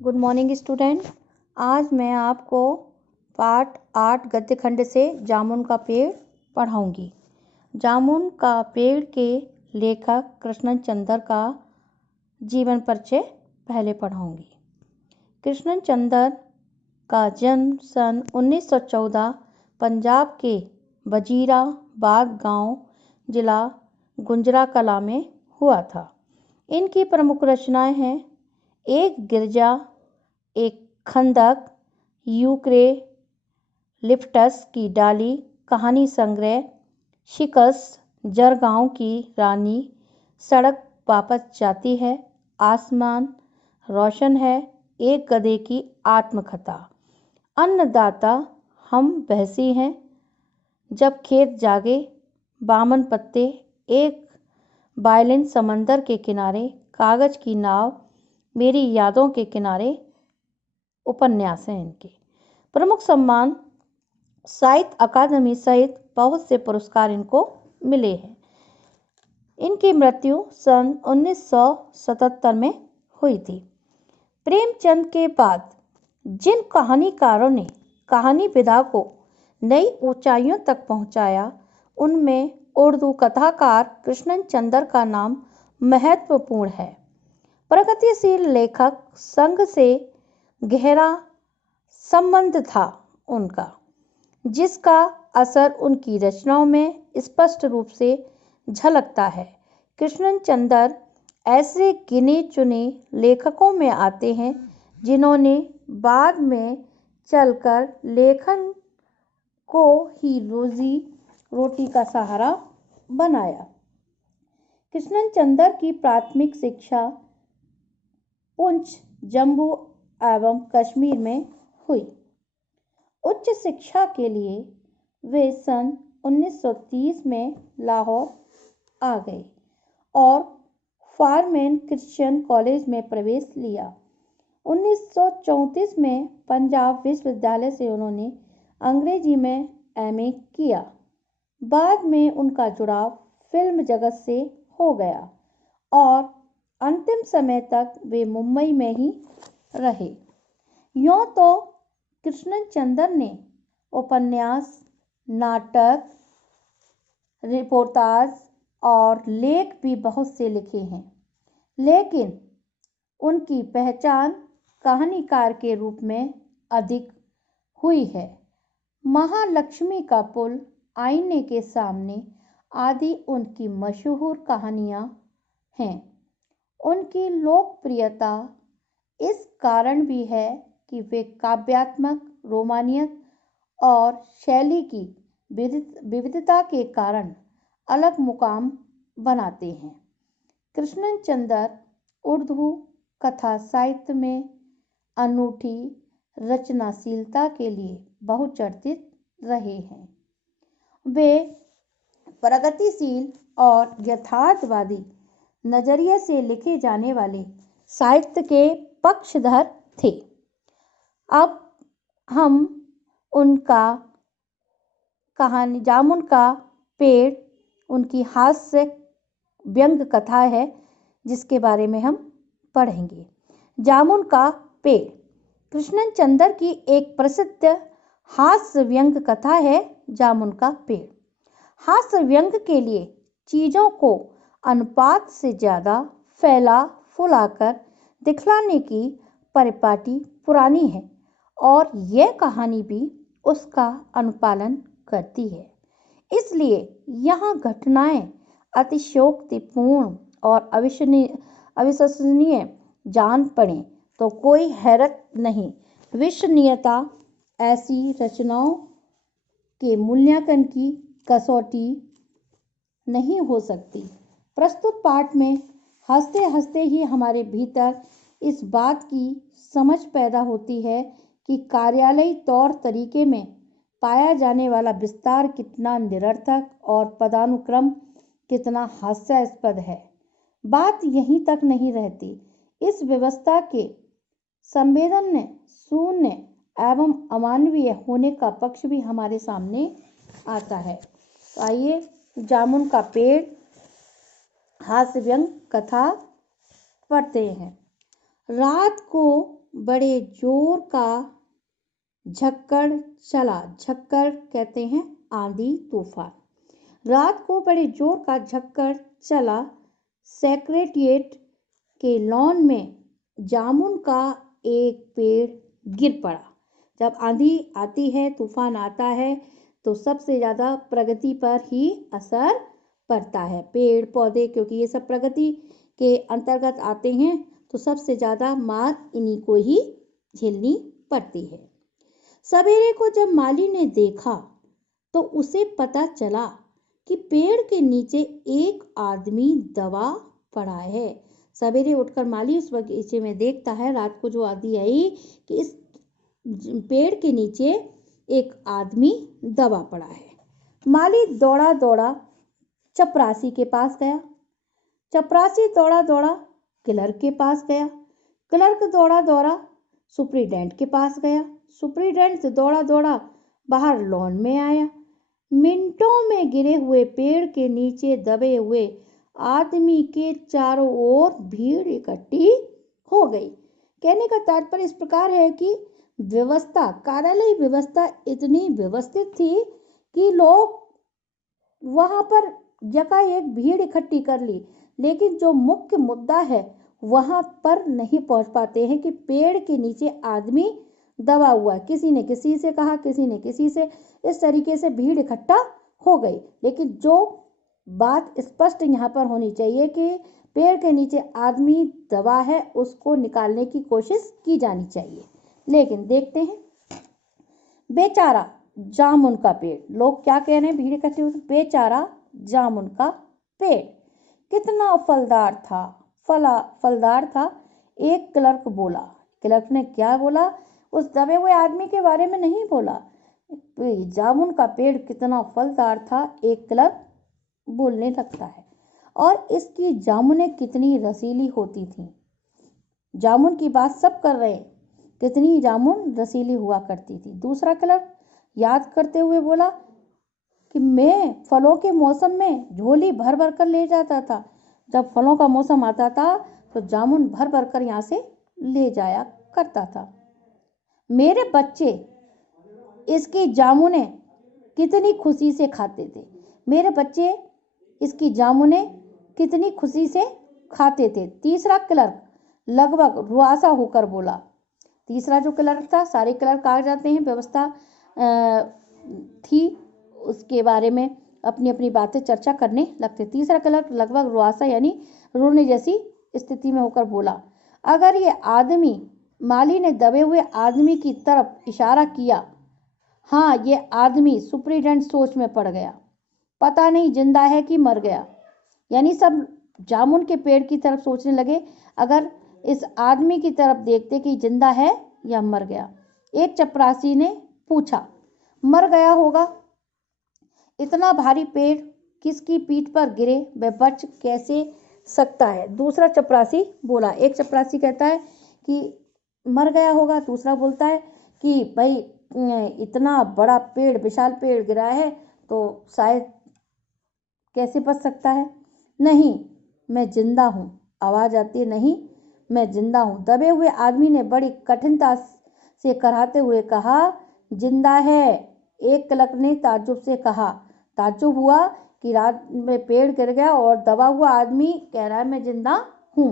Good morning student. आज मैं आपको पाठ 8 गद्य खंड से जामुन का पेड़ पढ़ाऊंगी। जामुन का पेड़ के लेखक कृष्णचंद्र का जीवन परिचय पहले पढ़ाऊंगी। कृष्णचंद्र का जन्म सन 1914 पंजाब के वजीराबाद गांव जिला गुजरांवाला में हुआ था। इनकी प्रमुख रचनाएं हैं एक गिरजा, एक खंदक, यूकेलिप्टस की डाली, कहानी संग्रह, शिकस्त, जरगांव की रानी, सड़क वापस जाती है, आसमान रोशन है, एक गधे की आत्मकथा, अन्नदाता हम बहसी हैं, जब खेत जागे, बामन पत्ते, एक वायलिन समंदर के किनारे, कागज की नाव, मेरी यादों के किनारे उपन्यास हैं। इनके प्रमुख सम्मान साहित्य अकादमी सहित बहुत से पुरस्कार इनको मिले हैं। इनकी मृत्यु सन 1977 में हुई थी। प्रेमचंद के बाद जिन कहानीकारों ने कहानी विधा को नई ऊंचाइयों तक पहुंचाया, उनमें उर्दू कथाकार कृष्णचंद्र का नाम महत्वपूर्ण है। प्रगतिशील लेखक संघ से गहरा संबंध था उनका, जिसका असर उनकी रचनाओं में स्पष्ट रूप से झलकता है। कृष्णचंद्र ऐसे गिने चुने लेखकों में आते हैं जिन्होंने बाद में चलकर लेखन को ही रोजी रोटी का सहारा बनाया। कृष्णचंद्र की प्राथमिक शिक्षा पुंछ, जम्मू एवं कश्मीर में हुई। उच्च शिक्षा के लिए वे सन 1930 में लाहौर आ गए और फारमेन क्रिश्चियन कॉलेज में प्रवेश लिया। 1934 में पंजाब विश्वविद्यालय से उन्होंने अंग्रेजी में एमए किया। बाद में उनका जुड़ाव फिल्म जगत से हो गया और अंतिम समय तक वे मुंबई में ही रहे। यूं तो कृष्णचंद्र ने उपन्यास, नाटक, रिपोर्टाज और लेख भी बहुत से लिखे हैं, लेकिन उनकी पहचान कहानीकार के रूप में अधिक हुई है। महालक्ष्मी का पुल, आईने के सामने आदि उनकी मशहूर कहानियां हैं। उनकी लोकप्रियता इस कारण भी है कि वे काव्यात्मक रोमानियत और शैली की विविधता के कारण अलग मुकाम बनाते हैं। कृष्णचंद्र उर्दू कथा साहित्य में अनूठी रचनाशीलता के लिए बहुचर्चित रहे हैं। वे प्रगतिशील और यथार्थवादी नजरिए से लिखे जाने वाले साहित्य के पक्षधर थे। अब हम उनका कहानी जामुन का पेड़, उनकी हास्य व्यंग्य कथा है जिसके बारे में हम पढ़ेंगे। जामुन का पेड़ कृष्णचंद्र की एक प्रसिद्ध हास्य व्यंग्य कथा है। जामुन का पेड़ हास्य व्यंग्य के लिए चीजों को अनुपात से ज्यादा फैला फुलाकर दिखलाने की परिपाटी पुरानी है और यह कहानी भी उसका अनुपालन करती है। इसलिए यहाँ घटनाएं अतिशयोक्तिपूर्ण और अविश्वसनीय जान पड़े तो कोई हैरत नहीं। विश्वसनीयता ऐसी रचनाओं के मूल्यांकन की कसौटी नहीं हो सकती। प्रस्तुत पाठ में हंसते हंसते ही हमारे भीतर इस बात की समझ पैदा होती है कि कार्यालयी तौर तरीके में पाया जाने वाला विस्तार कितना निरर्थक और पदानुक्रम कितना हास्यास्पद है। बात यहीं तक नहीं रहती, इस व्यवस्था के संवेदन शून्य एवं अमानवीय होने का पक्ष भी हमारे सामने आता है। तो आइए जामुन का पेड़ हास्य व्यंग्य कथा पढ़ते हैं। रात को बड़े जोर का झक्कड़ चला। झक्कड़ कहते हैं आंधी तूफान। रात को बड़े जोर का झक्कड़ चला। सेक्रेटेरिएट के लॉन में जामुन का एक पेड़ गिर पड़ा। जब आंधी आती है, तूफान आता है, तो सबसे ज़्यादा प्रगति पर ही असर पड़ता है। पेड़ पौधे, क्योंकि ये सब प्रगति के अंतर्गत आते हैं, तो सबसे ज़्यादा मार इन्हीं को ही झेलनी पड़ती है। सवेरे को जब माली ने देखा तो उसे पता चला कि पेड़ के नीचे एक आदमी दबा पड़ा है। सवेरे उठकर माली उस बगीचे में देखता है, रात को जो आंधी आई, कि इस पेड़ के नीचे एक आदमी दबा पड़ा है। माली दौड़ा दौड़ा चपरासी के पास गया। चपरासी दौड़ा दौड़ा क्लर्क के पास गया। क्लर्क दौड़ा दौड़ा सुपरिटेंडेंट के पास गया। सुपरिटेंडेंट दौड़ा दौड़ा बाहर लॉन में आया। मिनटों में गिरे हुए पेड़ के नीचे दबे हुए आदमी के चारों ओर भीड़ इकट्ठी हो गई। कहने का तात्पर्य इस प्रकार है कि व्यवस्था, कार्यालय व्यवस्था इतनी व्यवस्थित थी कि लोग वहां पर यकायक भीड़ इकट्ठी कर ली, लेकिन जो मुख्य मुद्दा है वहां पर नहीं पहुंच पाते हैं कि पेड़ के नीचे आदमी दबा हुआ है। किसी ने किसी से कहा, किसी ने किसी से, इस तरीके से भीड़ इकट्ठा हो गई। लेकिन जो बात स्पष्ट यहाँ पर होनी चाहिए कि पेड़ के नीचे आदमी दबा है, उसको निकालने की कोशिश की जानी चाहिए। लेकिन देखते हैं, बेचारा जामुन का पेड़, लोग क्या कह रहे हैं, भीड़ इकट्ठी हुई, बेचारा जामुन का पेड़ कितना फलदार था, फलदार था। एक क्लर्क बोला। क्लर्क ने क्या बोला? उस दबे हुए आदमी के बारे में नहीं बोला, जामुन का पेड़ कितना फलदार था, एक क्लर्क बोलने लगता है। और इसकी जामुनें कितनी रसीली होती थी। जामुन की बात सब कर रहे हैं, कितनी जामुन रसीली हुआ करती थी। दूसरा क्लर्क याद करते हुए बोला कि मैं फलों के मौसम में झोली भर भर कर ले जाता था। जब फलों का मौसम आता था तो जामुन भर भर कर यहाँ से ले जाया करता था। मेरे बच्चे इसकी जामुनें कितनी खुशी से खाते थे। मेरे बच्चे इसकी जामुनें कितनी खुशी से खाते थे। तीसरा क्लर्क लगभग रुआसा होकर बोला। तीसरा जो क्लर्क था, सारे क्लर्क आ जाते हैं, व्यवस्था थी, उसके बारे में अपनी अपनी बातें चर्चा करने लगते। तीसरा क्लर्क लगभग रुआसा यानी रोने जैसी स्थिति में होकर बोला, अगर ये आदमी, माली ने दबे हुए आदमी की तरफ इशारा किया, हाँ ये आदमी, सुपरिटेंडेंट सोच में पड़ गया, पता नहीं जिंदा है कि मर गया। यानी सब जामुन के पेड़ की तरफ सोचने लगे, अगर इस आदमी की तरफ देखते कि जिंदा है या मर गया। एक चपरासी ने पूछा, मर गया होगा, इतना भारी पेड़ किसकी पीठ पर गिरे, वह बच कैसे सकता है? दूसरा चपरासी बोला। एक चपरासी कहता है कि मर गया होगा, दूसरा बोलता है कि भाई इतना बड़ा पेड़, विशाल पेड़ गिरा है तो शायद कैसे बच सकता है। नहीं, मैं जिंदा हूँ, आवाज आती है, नहीं मैं जिंदा हूँ। दबे हुए आदमी ने बड़ी कठिनता से कराहते हुए कहा, जिंदा है। एक क्लर्क ने ताज्जुब से कहा। ताज्जुब हुआ कि रात में पेड़ गिर गया और दबा हुआ आदमी कह रहा है मैं जिंदा हूँ।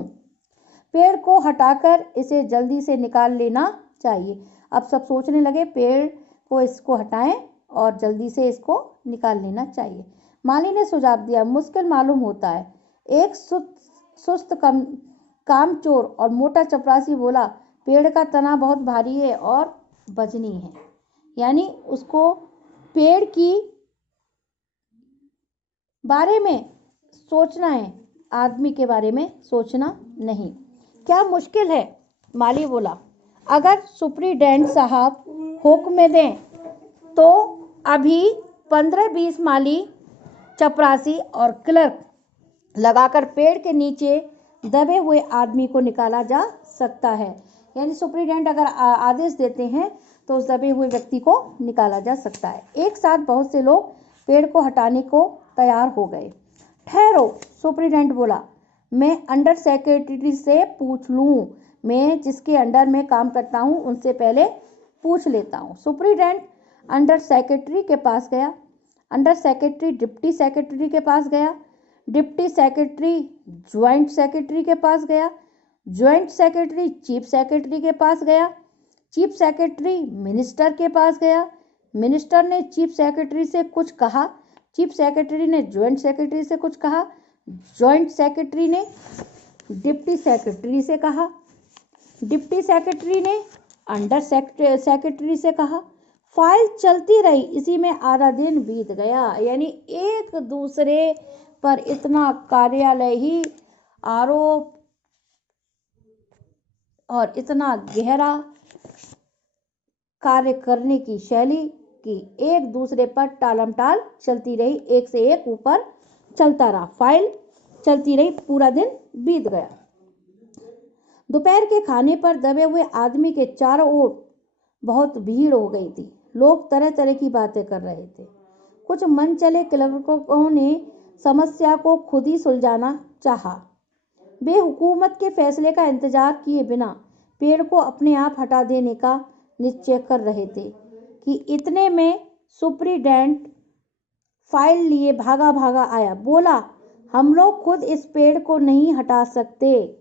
पेड़ को हटाकर इसे जल्दी से निकाल लेना चाहिए। अब सब सोचने लगे पेड़ को, इसको हटाएं और जल्दी से इसको निकाल लेना चाहिए। माली ने सुझाव दिया, मुश्किल मालूम होता है। एक सुस्त कामचोर और मोटा चपरासी बोला, पेड़ का तना बहुत भारी है और वजनी है। यानी उसको पेड़ की बारे में सोचना है, आदमी के बारे में सोचना नहीं। क्या मुश्किल है? माली बोला, अगर सुपरिटेंडेंट साहब हुक्म दें तो अभी 15-20 माली, चपरासी और क्लर्क लगाकर पेड़ के नीचे दबे हुए आदमी को निकाला जा सकता है। यानी सुपरिटेंडेंट अगर आदेश देते हैं तो उस दबे हुए व्यक्ति को निकाला जा सकता है। एक साथ बहुत से लोग पेड़ को हटाने को तैयार हो गए। ठहरो, सुपरिटेंडेंट बोला, मैं अंडर सेक्रेटरी से पूछ लूँ मैं जिसके अंडर में काम करता हूँ उनसे पहले पूछ लेता हूँ। सुपरिटेंडेंट अंडर सेक्रेटरी के पास गया, अंडर सेक्रेटरी डिप्टी सेक्रेटरी के पास गया, डिप्टी सेक्रेटरी ज्वाइंट सेक्रेटरी के पास गया, ज्वाइंट सेक्रेटरी चीफ सेक्रेटरी के पास गया, चीफ सेक्रेटरी मिनिस्टर के पास गया, मिनिस्टर ने चीफ सेक्रेटरी से कुछ कहा, चीफ सेक्रेटरी ने ज्वाइंट सेक्रेटरी से कुछ कहा, ज्वाइंट सेक्रेटरी ने डिप्टी सेक्रेटरी से कहा, डिप्टी सेक्रेटरी ने अंडर सेक्रेटरी से कहा। फाइल चलती रही, इसी में आधा दिन बीत गया। यानी एक दूसरे पर इतना कार्यालय ही आरोप और इतना गहरा कार्य करने की शैली कि एक दूसरे पर टालमटाल चलती रही, एक से एक ऊपर चलता रहा, फाइल चलती रही, पूरा दिन बीत गया। दोपहर के खाने पर दबे हुए आदमी के चारों ओर बहुत भीड़ हो गई थी। लोग तरह तरह की बातें कर रहे थे। कुछ मन चले क्लर्कों ने समस्या को खुद ही सुलझाना चाहा। वे हुकूमत के फैसले का इंतजार किए बिना पेड़ को अपने आप हटा देने का निश्चय कर रहे थे कि इतने में सुपरिटेंडेंट फाइल लिए भागा भागा आया। बोला, हम लोग खुद इस पेड़ को नहीं हटा सकते,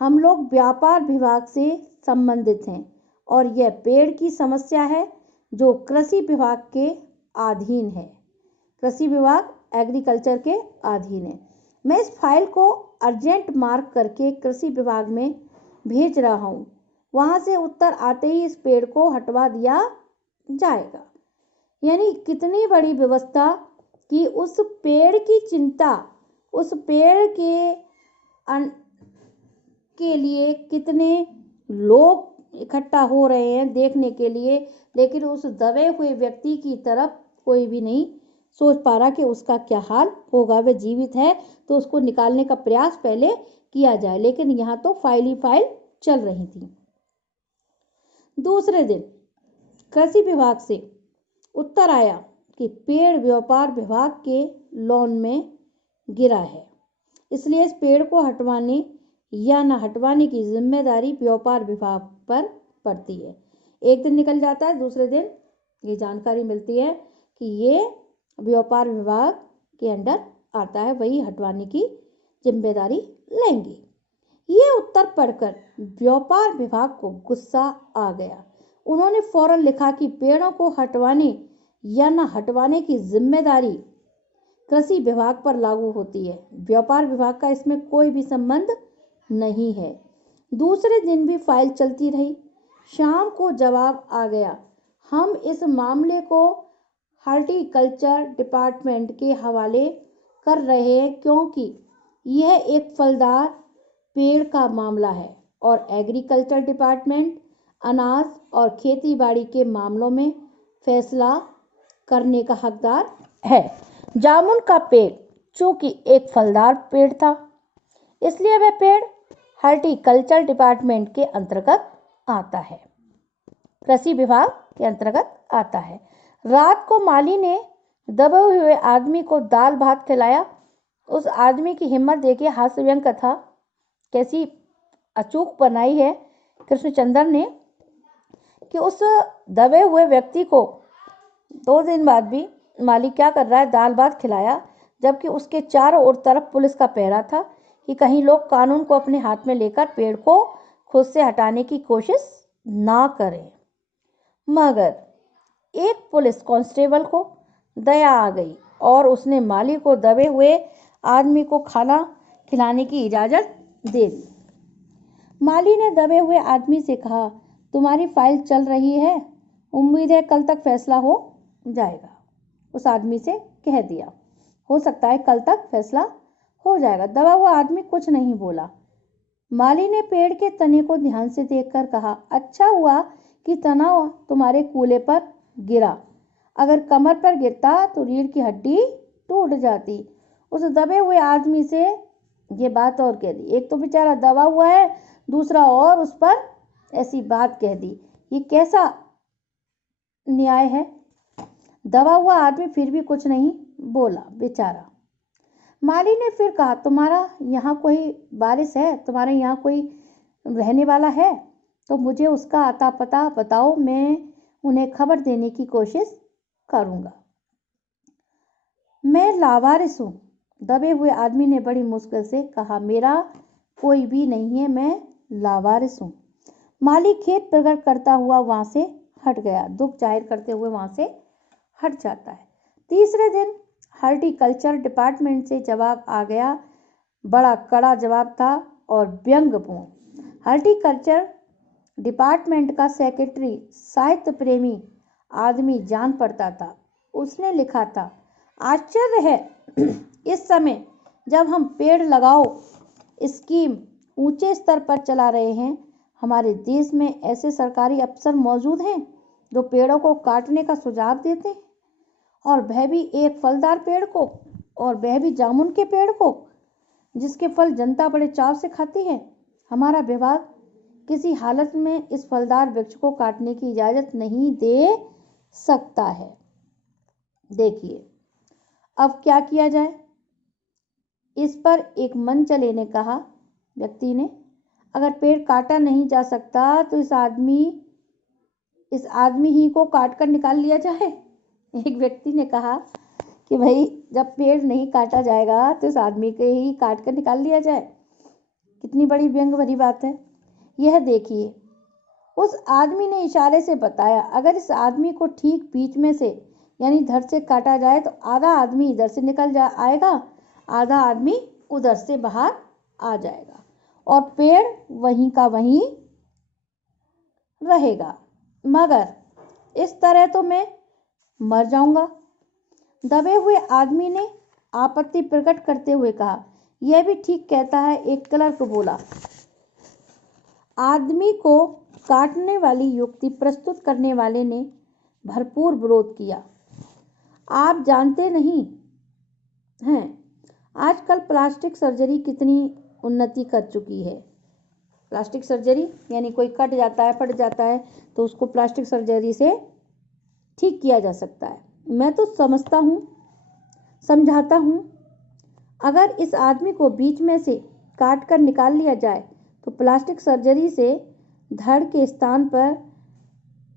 हम लोग व्यापार विभाग से संबंधित हैं और यह पेड़ की समस्या है जो कृषि विभाग के अधीन है। कृषि विभाग एग्रीकल्चर के अधीन है। मैं इस फाइल को अर्जेंट मार्क करके कृषि विभाग में भेज रहा हूँ, वहाँ से उत्तर आते ही इस पेड़ को हटवा दिया जाएगा। यानी कितनी बड़ी व्यवस्था कि उस पेड़ की चिंता, उस पेड़ के लिए कितने लोग इकट्ठा हो रहे हैं देखने के लिए, लेकिन उस दबे हुए व्यक्ति की तरफ कोई भी नहीं सोच पा रहा कि उसका क्या हाल होगा। वह जीवित है तो उसको निकालने का प्रयास पहले किया जाए, लेकिन यहाँ तो फाइल ही फाइल चल रही थी। दूसरे दिन कृषि विभाग से उत्तर आया कि पेड़ व्यापार विभाग के लॉन में गिरा है, इसलिए इस पेड़ को हटवाने या न हटवाने की जिम्मेदारी व्यापार विभाग पर पड़ती है। एक दिन निकल जाता है, दूसरे दिन ये जानकारी मिलती है कि ये व्यापार विभाग के अंडर आता है, वही हटवाने की जिम्मेदारी लेंगे। ये उत्तर पढ़कर व्यापार विभाग को गुस्सा आ गया। उन्होंने फौरन लिखा कि पेड़ों को हटवाने या न हटवाने की जिम्मेदारी कृषि विभाग पर लागू होती है, व्यापार विभाग का इसमें कोई भी संबंध नहीं है। दूसरे दिन भी फाइल चलती रही। शाम को जवाब आ गया, हम इस मामले को हॉर्टिकल्चर डिपार्टमेंट के हवाले कर रहे हैं क्योंकि यह एक फलदार पेड़ का मामला है और एग्रीकल्चर डिपार्टमेंट अनाज और खेतीबाड़ी के मामलों में फैसला करने का हकदार है। जामुन का पेड़ चूंकि एक फलदार पेड़ था, इसलिए वह पेड़ हॉर्टिकल्चर डिपार्टमेंट के अंतर्गत आता है, कृषि विभाग के अंतर्गत आता है। रात को माली ने दबे हुए आदमी को दाल भात खिलाया। उस आदमी की हिम्मत देखिए, हास्य व्यंग कथा कैसी अचूक बनाई है कृष्णचंद्र ने कि उस दबे हुए व्यक्ति को 2 दिन बाद भी माली क्या कर रहा है, दाल भात खिलाया, जबकि उसके चारों ओर तरफ पुलिस का पहरा था कि कहीं लोग कानून को अपने हाथ में लेकर पेड़ को खुद से हटाने की कोशिश ना करें। मगर एक पुलिस कांस्टेबल को दया आ गई और उसने माली को दबे हुए आदमी को खाना खिलाने की इजाज़त दे दी। माली ने दबे हुए आदमी से कहा, तुम्हारी फाइल चल रही है, उम्मीद है कल तक फैसला हो जाएगा। उस आदमी से कह दिया, हो सकता है कल तक फैसला हो जाएगा। दबा हुआ आदमी कुछ नहीं बोला। माली ने पेड़ के तने को ध्यान से देखकर कहा, अच्छा हुआ कि तना तुम्हारे कूल्हे पर गिरा, अगर कमर पर गिरता तो रीढ़ की हड्डी टूट जाती। उस दबे हुए आदमी से ये बात और कह दी। एक तो बेचारा दबा हुआ है, दूसरा और उस पर ऐसी बात कह दी। ये कैसा न्याय है? दबा हुआ आदमी फिर भी कुछ नहीं बोला बेचारा। माली ने फिर कहा, तुम्हारा यहाँ कोई बारिश है, तुम्हारे यहाँ कोई रहने वाला है तो मुझे उसका अता पता बताओ, मैं उन्हें खबर देने की कोशिश करूंगा। मैं लावारिस हूँ, दबे हुए आदमी ने बड़ी मुश्किल से कहा। मेरा कोई भी नहीं है, मैं लावारिस हूँ। माली खेद प्रकट करता हुआ वहां से हट गया, दुख जाहिर करते हुए वहां से हट जाता है। तीसरे दिन हॉर्टिकल्चर डिपार्टमेंट से जवाब आ गया। बड़ा कड़ा जवाब था और व्यंग्यपूर्ण। हॉर्टिकल्चर डिपार्टमेंट का सेक्रेटरी साहित्य प्रेमी आदमी जान पड़ता था। उसने लिखा था, आश्चर्य है इस समय जब हम पेड़ लगाओ स्कीम ऊंचे स्तर पर चला रहे हैं, हमारे देश में ऐसे सरकारी अफसर मौजूद हैं जो पेड़ों को काटने का सुझाव देते हैं, और वह भी एक फलदार पेड़ को, और वह भी जामुन के पेड़ को, जिसके फल जनता बड़े चाव से खाती है। हमारा विभाग किसी हालत में इस फलदार वृक्ष को काटने की इजाजत नहीं दे सकता है। देखिए अब क्या किया जाए। इस पर एक मन चले ने कहा, व्यक्ति ने, अगर पेड़ काटा नहीं जा सकता तो इस आदमी ही को काट कर निकाल लिया जाए। एक व्यक्ति ने कहा कि भाई जब पेड़ नहीं काटा जाएगा तो इस आदमी के ही काट कर निकाल लिया जाए। कितनी बड़ी व्यंग भरी बात है। यह देखिए, उस आदमी ने इशारे से बताया, अगर इस आदमी को ठीक बीच में से यानी इधर से काटा जाए तो आधा आदमी इधर से निकल आएगा, आधा आदमी उधर से बाहर आ जाएगा और पेड़ वहीं का वहीं रहेगा। मगर इस तरह तो मैं मर जाऊंगा। दबे हुए आदमी ने आपत्ति प्रकट करते हुए कहा, यह भी ठीक कहता है। एक क्लर्क बोला। आदमी को काटने वाली युक्ति प्रस्तुत करने वाले ने भरपूर विरोध किया। आप जानते नहीं हैं आजकल प्लास्टिक सर्जरी कितनी उन्नति कर चुकी है। प्लास्टिक सर्जरी यानी कोई कट जाता है, फट जाता है तो उसको प्लास्टिक सर्जरी से ठीक किया जा सकता है। मैं तो समझता हूँ, समझाता हूँ, अगर इस आदमी को बीच में से काट कर निकाल लिया जाए तो प्लास्टिक सर्जरी से धड़ के स्थान पर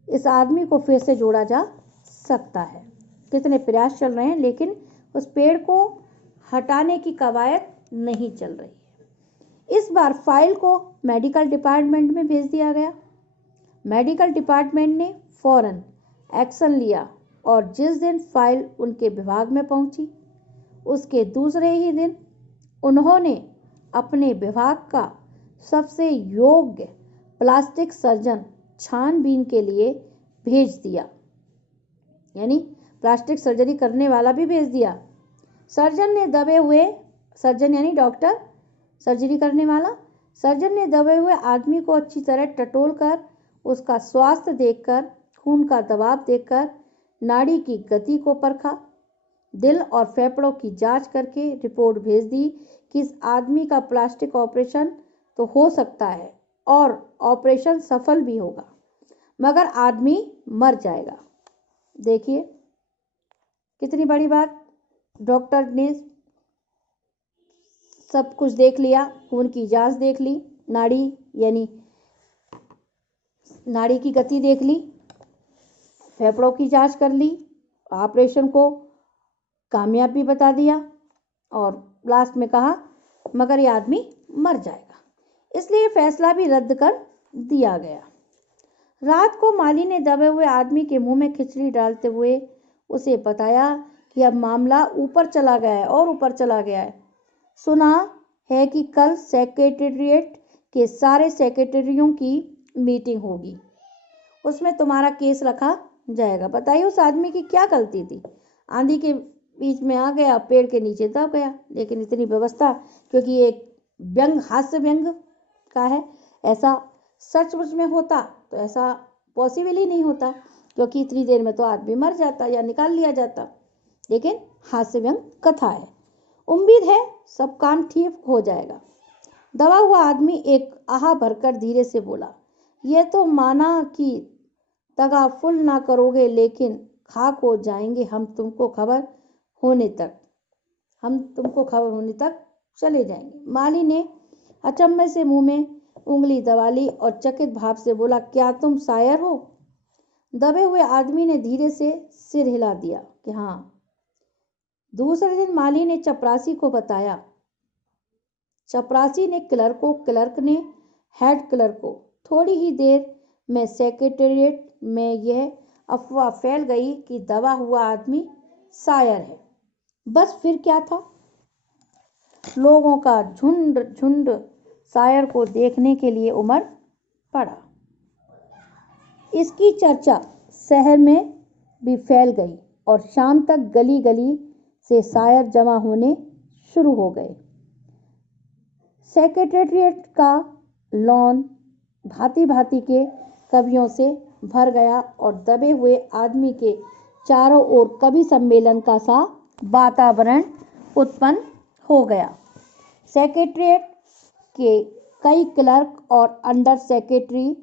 इस आदमी को फिर से जोड़ा जा सकता है। कितने प्रयास चल रहे हैं लेकिन उस पेड़ को हटाने की कवायद नहीं चल रही है। इस बार फाइल को मेडिकल डिपार्टमेंट में भेज दिया गया। मेडिकल डिपार्टमेंट ने फौरन एक्शन लिया और जिस दिन फाइल उनके विभाग में पहुंची उसके दूसरे ही दिन उन्होंने अपने विभाग का सबसे योग्य प्लास्टिक सर्जन छानबीन के लिए भेज दिया। यानी प्लास्टिक सर्जरी करने वाला भी भेज दिया। सर्जन ने दबे हुए, सर्जन यानी डॉक्टर, सर्जरी करने वाला, सर्जन ने दबे हुए आदमी को अच्छी तरह टटोल कर, उसका स्वास्थ्य देखकर, खून का दबाव देखकर, नाड़ी की गति को परखा, दिल और फेफड़ों की जांच करके रिपोर्ट भेज दी कि इस आदमी का प्लास्टिक ऑपरेशन तो हो सकता है और ऑपरेशन सफल भी होगा, मगर आदमी मर जाएगा। देखिए कितनी बड़ी बात। डॉक्टर ने सब कुछ देख लिया, खून की जांच देख ली, नाड़ी यानी नाड़ी की गति देख ली, फेफड़ों की जांच कर ली, ऑपरेशन को कामयाब भी बता दिया और लास्ट में कहा मगर ये आदमी मर जाएगा, इसलिए फैसला भी रद्द कर दिया गया। रात को माली ने दबे हुए आदमी के मुंह में खिचड़ी डालते हुए उसे बताया कि अब मामला ऊपर चला गया है और ऊपर चला गया है। सुना है कि कल सेक्रेटेरिएट के सारे सेक्रेटरियों की मीटिंग होगी, उसमें तुम्हारा केस रखा जाएगा। बताइए उस आदमी की क्या गलती थी। आंधी के बीच में आ गया, पेड़ के नीचे दब गया, लेकिन इतनी व्यवस्था, क्योंकि एक व्यंग हास्य व्यंग का है, ऐसा सचमुच में होता तो ऐसा पॉसिबल ही नहीं होता, क्योंकि इतनी देर में तो आदमी मर जाता या निकाल लिया जाता, लेकिन हास्य व्यंग कथा है। उम्मीद है सब काम ठीक हो जाएगा। दबा हुआ आदमी एक आह भरकर धीरे से बोला, यह तो माना कि तगाफुल ना करोगे लेकिन खाक हो जाएंगे हम तुमको खबर होने तक चले जाएंगे। माली ने अचंभे से मुंह में उंगली दबा ली और चकित भाव से बोला, क्या तुम शायर हो? दबे हुए आदमी ने धीरे से सिर हिला दिया कि हाँ। दूसरे दिन माली ने चपरासी को बताया। चपरासी ने क्लर्क को, क्लर्क ने हेड क्लर्क को। थोड़ी ही देर में सेक्रेटेरिएट में यह अफवाह फैल गई कि दबा हुआ आदमी शायर है। बस फिर क्या था? लोगों का झुंड झुंड शायर को देखने के लिए उमड़ पड़ा। इसकी चर्चा शहर में भी फैल गई और शाम तक गली गली से शायर जमा होने शुरू हो गए। सेक्रेटेरिएट का लॉन भांति भांति के कवियों से भर गया और दबे हुए आदमी के चारों ओर कवि सम्मेलन का सा वातावरण उत्पन्न हो गया। सेक्रेटेरिएट के कई क्लर्क और अंडर सेक्रेटरी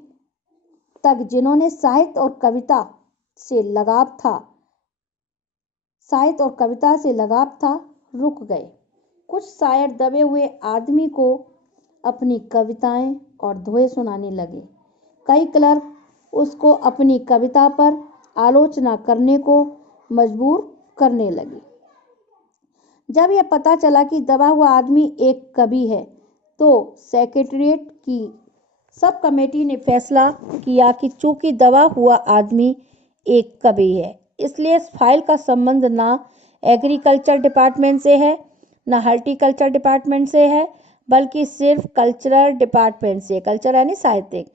तक जिन्होंने साहित्य और कविता से लगाव था रुक गए। कुछ शायर दबे हुए आदमी को अपनी कविताएं और दोहे सुनाने लगे। कई क्लर्क उसको अपनी कविता पर आलोचना करने को मजबूर करने लगे। जब यह पता चला कि दबा हुआ आदमी एक कवि है तो सेक्रेटेरिएट की सब कमेटी ने फैसला किया कि चूंकि दबा हुआ आदमी एक कवि है इसलिए इस फाइल का संबंध ना एग्रीकल्चर डिपार्टमेंट से है ना हॉर्टिकल्चर डिपार्टमेंट से है बल्कि सिर्फ कल्चरल डिपार्टमेंट से। कल्चर यानी साहित्यिक।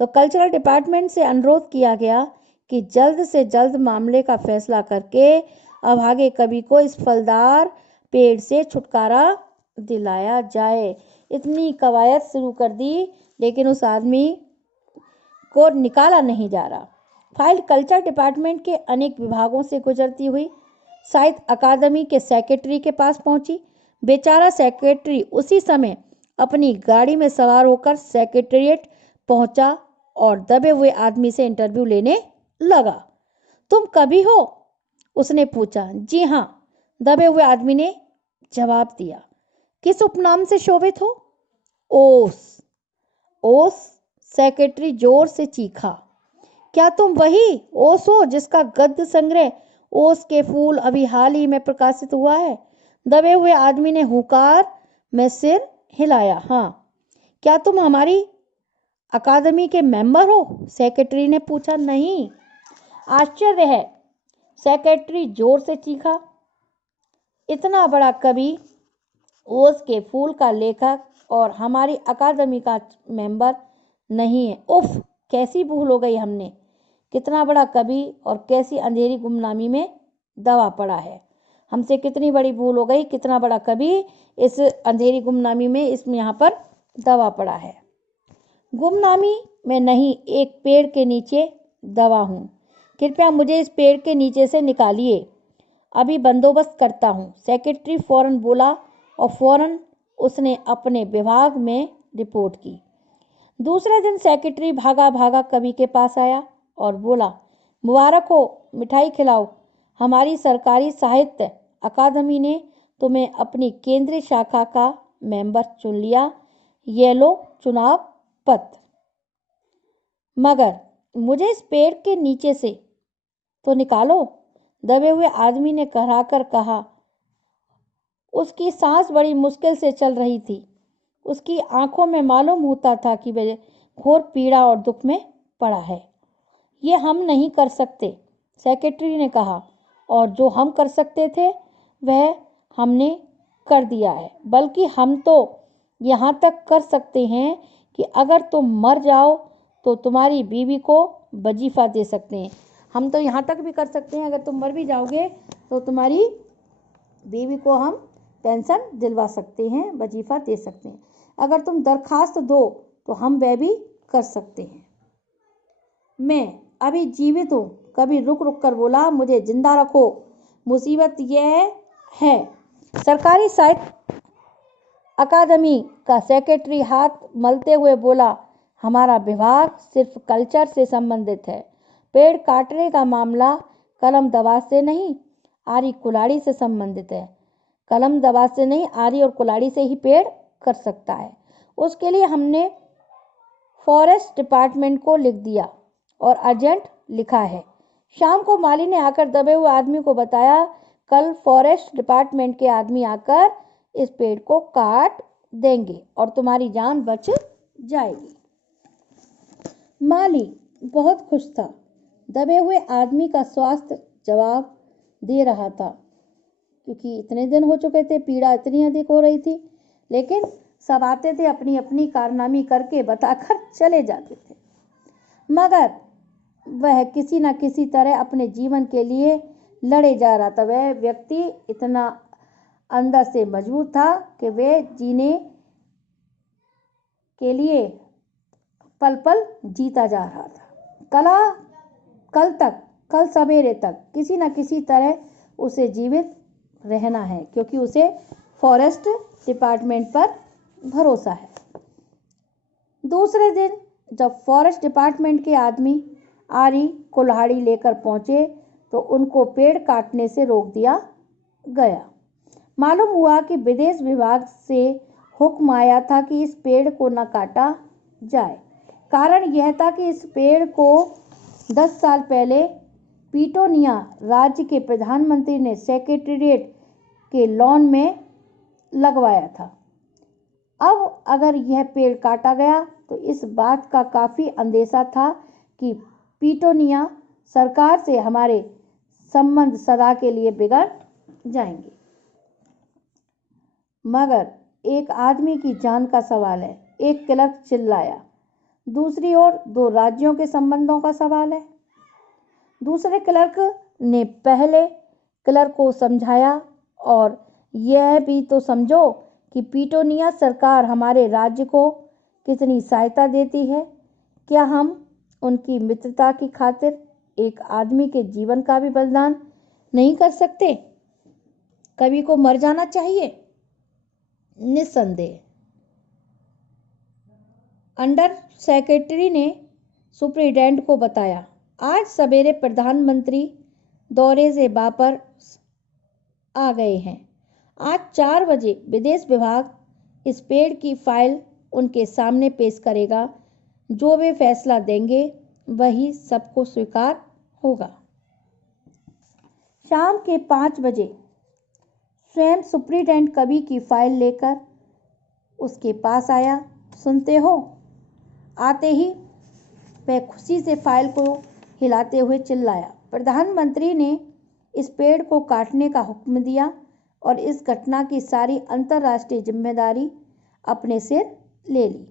तो कल्चरल डिपार्टमेंट से अनुरोध किया गया कि जल्द से जल्द मामले का फैसला करके अभागे कवि को इस फलदार पेड़ से छुटकारा दिलाया जाए। इतनी कवायद शुरू कर दी लेकिन उस आदमी को निकाला नहीं जा रहा। फाइल कल्चर डिपार्टमेंट के अनेक विभागों से गुजरती हुई साहित्य अकादमी के सेक्रेटरी के पास पहुंची। बेचारा सेक्रेटरी उसी समय अपनी गाड़ी में सवार होकर सेक्रेटेरिएट पहुंचा और दबे हुए आदमी से इंटरव्यू लेने लगा। तुम कवि हो? उसने पूछा। जी हाँ, दबे हुए आदमी ने जवाब दिया। किस उपनाम से शोभित हो? ओस। ओस? सेक्रेटरी जोर से चीखा। क्या तुम वही ओस हो जिसका गद्य संग्रह ओस के फूल अभी हाल ही में प्रकाशित हुआ है? दबे हुए आदमी ने हुकार में सिर हिलाया। हाँ। क्या तुम हमारी अकादमी के मेंबर हो? सेक्रेटरी ने पूछा। नहीं। आश्चर्य है, सेक्रेटरी जोर से चीखा। इतना बड़ा कवि, ओस के फूल का लेखक और हमारी अकादमी का मेंबर नहीं है। उफ, कैसी भूल हो गई हमने। कितना बड़ा कवि और कैसी अंधेरी गुमनामी में दबा पड़ा है। हमसे कितनी बड़ी भूल हो गई। कितना बड़ा कवि इस अंधेरी गुमनामी में इसमें यहाँ पर दबा पड़ा है। गुमनामी में नहीं, एक पेड़ के नीचे दबा हूँ। कृपया मुझे इस पेड़ के नीचे से निकालिए। अभी बंदोबस्त करता हूँ। सेक्रेटरी फौरन बोला और फौरन उसने अपने विभाग में रिपोर्ट की। दूसरे दिन सेक्रेटरी भागा भागा कवि के पास आया और बोला, मुबारक हो, मिठाई खिलाओ। हमारी सरकारी साहित्य अकादमी ने तुम्हें अपनी केंद्रीय शाखा का मेंबर चुन लिया। ये लो चुनाव पत्र। मगर मुझे इस पेड़ के नीचे से तो निकालो। दबे हुए आदमी ने कराकर कहा। उसकी सांस बड़ी मुश्किल से चल रही थी। उसकी आंखों में मालूम होता था कि वह घोर पीड़ा और दुख में पड़ा है। ये हम नहीं कर सकते, सेक्रेटरी ने कहा, और जो हम कर सकते थे वह हमने कर दिया है। बल्कि हम तो यहाँ तक कर सकते हैं कि अगर तुम मर जाओ तो तुम्हारी बीवी को वजीफा दे सकते हैं। हम तो यहाँ तक भी कर सकते हैं, अगर तुम मर भी जाओगे तो तुम्हारी बीवी को हम पेंशन दिलवा सकते हैं, वजीफा दे सकते हैं। अगर तुम दरखास्त दो तो हम वह भी कर सकते हैं। मैं अभी जीवित हूँ। कभी रुक रुक कर बोला, मुझे जिंदा रखो। मुसीबत यह है। सरकारी साहित्य अकादमी का सेक्रेटरी हाथ मलते हुए बोला, हमारा विभाग सिर्फ कल्चर से संबंधित है। पेड़ काटने का मामला कलम दबाज से नहीं, आरी कुल्हाड़ी से संबंधित है। कलम दबाज से नहीं, आरी और कुल्हाड़ी से ही पेड़ कर सकता है। उसके लिए हमने फॉरेस्ट डिपार्टमेंट को लिख दिया और अर्जेंट लिखा है। शाम को माली ने आकर दबे हुए आदमी को बताया, कल फॉरेस्ट डिपार्टमेंट के आदमी आकर इस पेड़ को काट देंगे और तुम्हारी जान बच जाएगी। माली बहुत खुश था। दबे हुए आदमी का स्वास्थ्य जवाब दे रहा था, क्योंकि इतने दिन हो चुके थे, पीड़ा इतनी अधिक हो रही थी। लेकिन सब आते थे, अपनी अपनी कारनामी करके बताकर चले जाते थे, मगर वह किसी न किसी तरह अपने जीवन के लिए लड़े जा रहा था। वह व्यक्ति इतना अंदर से मजबूत था कि वह जीने के लिए पल पल जीता जा रहा था। कल सवेरे तक किसी न किसी तरह उसे जीवित रहना है, क्योंकि उसे फॉरेस्ट डिपार्टमेंट पर भरोसा है। दूसरे दिन जब फॉरेस्ट डिपार्टमेंट के आदमी आरी कुल्हाड़ी लेकर पहुंचे तो उनको पेड़ काटने से रोक दिया गया। मालूम हुआ कि विदेश विभाग से हुक्म आया था कि इस पेड़ को न काटा जाए। कारण यह था कि इस पेड़ को 10 साल पहले पीटोनिया राज्य के प्रधानमंत्री ने सेक्रेटेरिएट के लॉन में लगवाया था। अब अगर यह पेड़ काटा गया तो इस बात का काफ़ी अंदेशा था कि पीटोनिया सरकार से हमारे संबंध सदा के लिए बिगड़ जाएंगे। मगर एक आदमी की जान का सवाल है, एक क्लर्क चिल्लाया। दूसरी ओर 2 राज्यों के संबंधों का सवाल है। दूसरे क्लर्क ने पहले क्लर्क को समझाया, और यह भी तो समझो कि पीटोनिया सरकार हमारे राज्य को कितनी सहायता देती है। क्या हम उनकी मित्रता की खातिर एक आदमी के जीवन का भी बलिदान नहीं कर सकते? कवि को मर जाना चाहिए, निस्संदेह। अंडर सेक्रेटरी ने सुप्रिटेंडेंट को बताया, आज सवेरे प्रधानमंत्री दौरे से वापस आ गए हैं। आज 4 बजे विदेश विभाग इस पेड़ की फाइल उनके सामने पेश करेगा। जो वे फैसला देंगे वही सबको स्वीकार होगा। शाम के 5 बजे स्वयं सुप्रिटेंडेंट कवि की फाइल लेकर उसके पास आया। सुनते हो? आते ही वह खुशी से फाइल को हिलाते हुए चिल्लाया, प्रधानमंत्री ने इस पेड़ को काटने का हुक्म दिया और इस घटना की सारी अंतर्राष्ट्रीय जिम्मेदारी अपने सिर ले ली।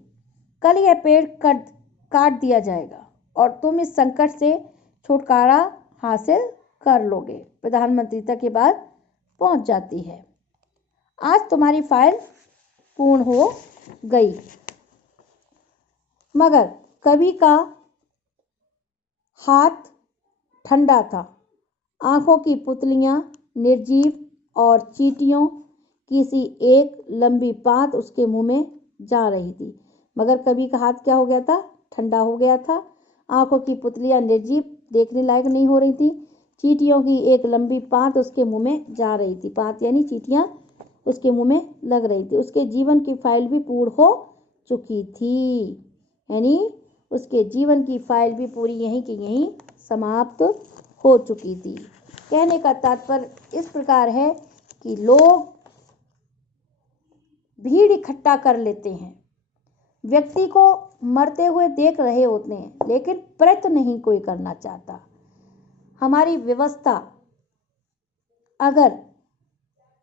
कल यह पेड़ काट दिया जाएगा और तुम इस संकट से छुटकारा हासिल कर लोगे। प्रधानमंत्री तक ये बात पहुंच जाती है। आज तुम्हारी फाइल पूर्ण हो गई। मगर कवि का हाथ ठंडा था। आंखों की पुतलियां निर्जीव और चींटियों की सी एक लंबी पात उसके मुंह में जा रही थी। मगर कवि का हाथ क्या हो गया था? ठंडा हो गया था। आंखों की पुतलियां निर्जीव, देखने लायक नहीं हो रही थी। चींटियों की एक लंबी पात उसके मुंह में जा रही थी। पात यानी चींटियां उसके मुंह में लग रही थी। उसके जीवन की फाइल भी पूर्ण हो चुकी थी, यानी उसके जीवन की फाइल भी पूरी यहीं की यहीं समाप्त हो चुकी थी। कहने का तात्पर्य इस प्रकार है कि लोग भीड़ इकट्ठा कर लेते हैं, व्यक्ति को मरते हुए देख रहे होते हैं, लेकिन प्रयत्न नहीं कोई करना चाहता। हमारी व्यवस्था अगर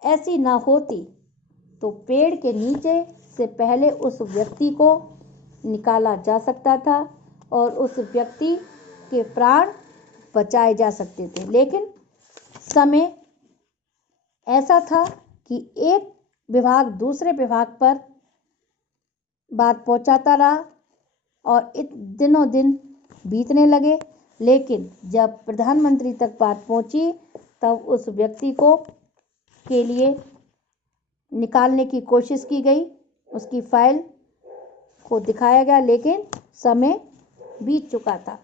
ऐसी ना होती तो पेड़ के नीचे से पहले उस व्यक्ति को निकाला जा सकता था और उस व्यक्ति के प्राण बचाए जा सकते थे। लेकिन समय ऐसा था कि एक विभाग दूसरे विभाग पर बात पहुंचाता रहा और दिनों दिन बीतने लगे। लेकिन जब प्रधानमंत्री तक बात पहुंची तब उस व्यक्ति को के लिए निकालने की कोशिश की गई, उसकी फाइल को दिखाया गया, लेकिन समय बीत चुका था।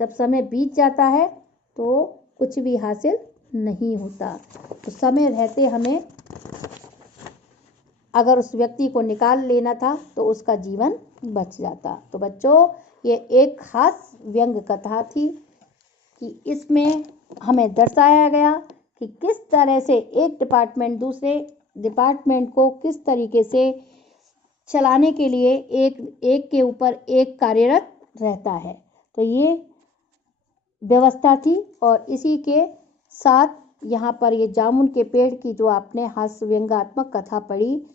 जब समय बीत जाता है तो कुछ भी हासिल नहीं होता। तो समय रहते हमें अगर उस व्यक्ति को निकाल लेना था तो उसका जीवन बच जाता। तो बच्चों, ये एक खास व्यंग कथा थी कि इसमें हमें दर्शाया गया कि किस तरह से एक डिपार्टमेंट दूसरे डिपार्टमेंट को किस तरीके से चलाने के लिए एक के ऊपर एक कार्यरत रहता है। तो ये व्यवस्था थी और इसी के साथ यहाँ पर ये जामुन के पेड़ की जो आपने हास्य व्यंग्यात्मक कथा पढ़ी,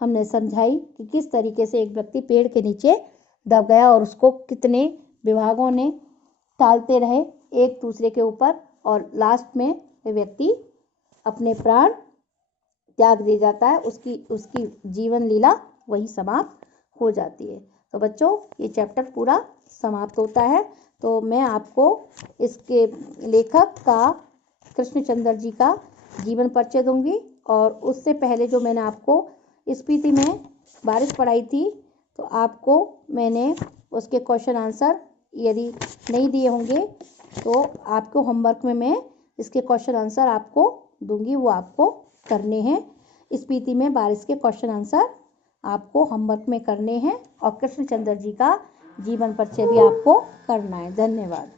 हमने समझाई कि किस तरीके से एक व्यक्ति पेड़ के नीचे दब गया और उसको कितने विभागों ने टालते रहे एक दूसरे के ऊपर, और लास्ट में वह व्यक्ति अपने प्राण त्याग दे जाता है, उसकी जीवन लीला वही समाप्त हो जाती है। तो बच्चों, ये चैप्टर पूरा समाप्त होता है। तो मैं आपको इसके लेखक का कृष्णचंद्र जी का जीवन परिचय दूंगी, और उससे पहले जो मैंने आपको स्पीति में बारिश पढ़ाई थी, तो आपको मैंने उसके क्वेश्चन आंसर यदि नहीं दिए होंगे तो आपको होमवर्क में मैं इसके क्वेश्चन आंसर आपको दूंगी, वो आपको करने हैं। स्पीति में बारिश के क्वेश्चन आंसर आपको होमवर्क में करने हैं और कृष्णचंद्र जी का जीवन परिचय भी आपको करना है। धन्यवाद।